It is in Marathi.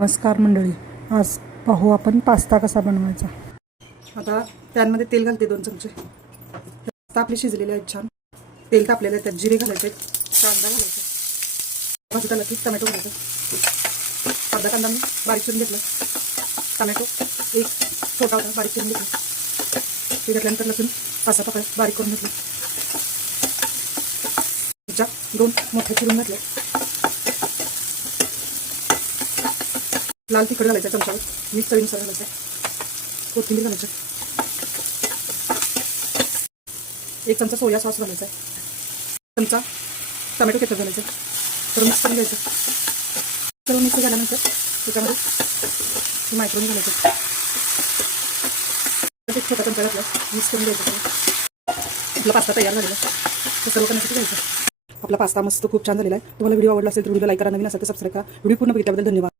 नमस्कार मंडळी, आज पाहू आपण पास्ता कसा बनवायचा। आता पॅनमध्ये तेल घालते 2 चमचे। पास्ता आपले शिजलेले आहेत छान। तेल तापलेलं आहे, त्यात जिरे घालायचे, कांदा घालायचा, भाजत आला की टोमॅटो घालायचा। अर्धा कांदा मी बारीक चिरून घेतला, टोमॅटो एक छोटा होता बारीक चिरून घेतला, ते घातल्यानंतर लसूण 5-6 पाकळ्या बारीक करून घेतला, मिरच्या 2 मोठ्या चिरून घातल्या, लाल तिखट घालायचं चमच्यावर, मीठ चवीनुसार घालायचं, कोथिंबीर घालायचं, 1 चमचा सोया सॉस घालायचा, चमचा टोमॅटो केचप घालायचं, तर मिक्स करून घ्यायचं। सर्व मिक्स झाल्यानंतर त्याच्यामध्ये मायक्रोनी घालायचं, एक छोटा चमचा घातला, मिक्स करून घ्यायचं। आपला पास्ता तयार झालेला तर सर्व करण्यासाठी घ्यायचं। आपला पास्ता मस्त खूप छान झालेला आहे। तुम्हाला व्हिडिओ आवडला असेल तर व्हिडिओ लाईक करा, नवीन असेल तर सबस्क्राईब करा। व्हिडिओ पूर्ण बघितल्याबद्दल धन्यवाद।